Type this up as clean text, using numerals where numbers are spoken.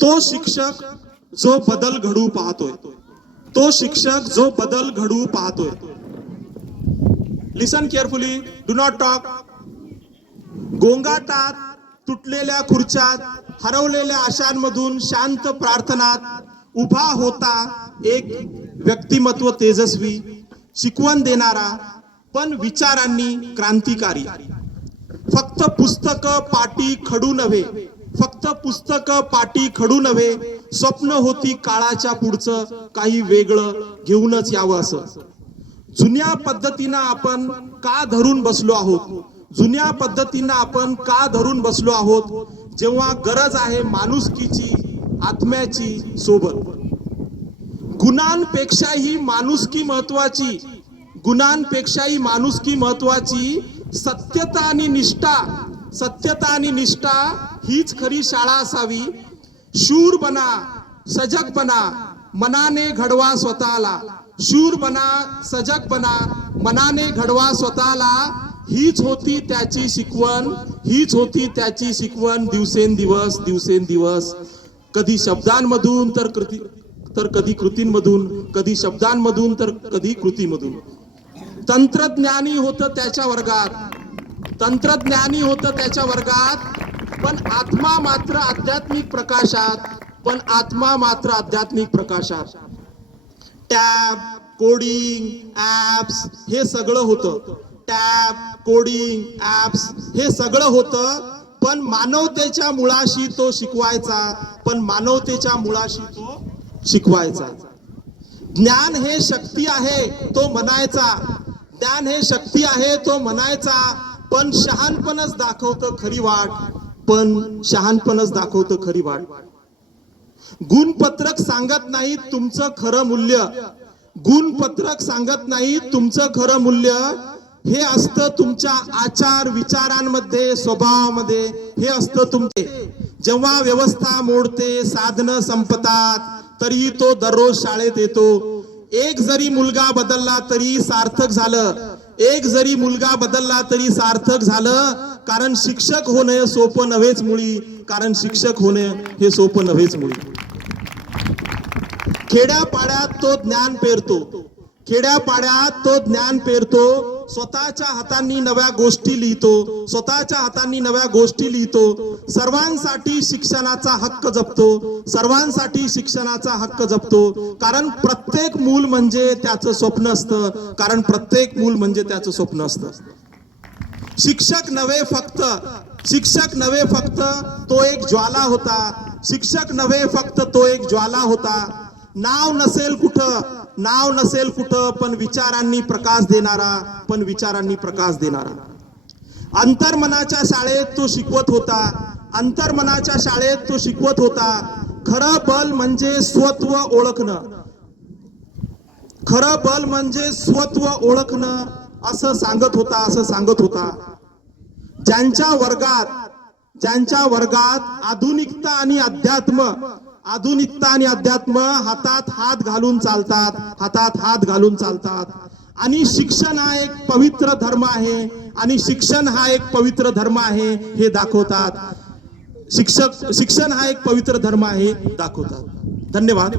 तो शिक्षक जो बदल घडू पाहतोय, तो शिक्षक जो बदल घडू पाहतोय. लिसन केअरफुली, डू नॉट टॉक. गोंगाटात, तुटलेल्या खुर्च्यात, हरवलेल्या आशांमधून शांत प्रार्थनात उभा होता एक व्यक्तिमत्व तेजस्वी, शिकवण देणारा पण विचारांनी क्रांतिकारी. फक्त पुस्तक पाटी खडू नव्हे, फक्त पुस्तक पाटी खडू नव्हे, स्वप्न होती काळाच्या पुढचं काही वेगळं घेऊनच यावं असं. जुन्या पद्धतीनं आपण का धरून बसलो आहोत, जुन्या पद्धतीनं आपण का धरून बसलो आहोत, जेव्हा गरज आहे माणुसकीची, आत्म्याची सोबत. गुणांपेक्षाही माणुसकी महत्वाची, गुणांपेक्षाही माणुसकी महत्वाची. सत्यता आणि निष्ठा, सत्यता आणि निष्ठा हीच खरी शाळा असावी. शूर बना, सजग बना, मनाने घडवा स्वतःला. शूर बना, सजग बना, मनाने घडवा स्वतःला. हीच होती त्याची शिकवण, हीच होती त्याची शिकवण. दिवसेंदिवस, दिवसेंदिवस, कधी शब्दांमधून तर कधी कृतींमधून, कधी शब्दांमधून तर कधी कृतीमधून. तंत्रज्ञानी होतं त्याच्या वर्गात, तंत्रज्ञानी होतं त्याच्या वर्गात, पण आत्मा मात्र आध्यात्मिक प्रकाशात, पण आत्मा मात्र आध्यात्मिक प्रकाशात. टॅब, कोडिंग, ऍप्स हे सगळं होतं. टॅब, कोडिंग, ऍप्स हे सगळं होतं, पण मानवतेच्या मुळाशी तो शिकवायचा, पण मानवतेच्या मुळाशी तो शिकवायचा. ज्ञान हे शक्ती आहे तो म्हणायचा, ज्ञान हे शक्ती आहे तो म्हणायचा, पण शहाणपणच दाखवतं खरी वाट, पण शहाणपणच दाखवतं खरी वाट. गुणपत्रक सांगत नाही तुमचं खरं मूल्य, गुणपत्रक सांगत नाही तुमचं खरं मूल्य. हे असतं तुमच्या आचार विचारांमध्ये, स्वभावामध्ये, हे असतं तुमचे. जेव्हा व्यवस्था मोडते, साधनं संपतात, तरी तो दररोज शाळेत येतो. एक जरी मुलगा बदलला तरी सार्थक झालं, एक जरी मुलगा बदलला तरी सार्थक झालं. कारण शिक्षक होणे सोपं नव्हेच मुळी, कारण शिक्षक होणे हे सोपं नव्हेच मुळी. खेड्यापाड्यात तो ज्ञान पेरतो, खेड्यापाड्यात तो ज्ञान पेरतो. स्वतःच्या हातांनी नव्या गोष्टी लिहितो, स्वतःच्या हातांनी नव्या गोष्टी लिहितो. सर्वांसाठी शिक्षणाचा हक्क जपतो, सर्वांसाठी शिक्षणाचा हक्क जपतो. कारण प्रत्येक मूल म्हणजे त्याचं स्वप्न असतं, कारण प्रत्येक मूल म्हणजे त्याचं स्वप्न असतं. शिक्षक नव्हे फक्त, शिक्षक नव्हे फक्त तो एक ज्वाला होता, शिक्षक नव्हे फक्त तो एक ज्वाला होता. नाव नसेल कुठं, नाव नसेल कुठं, पण विचारांनी प्रकाश देणारा, पण विचारांनी प्रकाश देणारा. अंतर्मनाच्या शाळेत तो शिकवत होता, अंतर्मनाच्या शाळेत तो शिकवत होता. खरं बल म्हणजे स्वत्व ओळखणं, खरं बल म्हणजे स्वत्व ओळखणं, असं सांगत होता, असं सांगत होता. ज्यांच्या वर्गात आधुनिकता आणि अध्यात्म, आधुनिकता आणि अध्यात्म हातात हात घालून चालतात, हातात हात घालून चालतात. आणि शिक्षण हा एक पवित्र धर्म आहे, आणि शिक्षण हा एक पवित्र धर्म आहे हे दाखवतात. शिक्षण हा एक पवित्र धर्म आहे दाखवतात. धन्यवाद.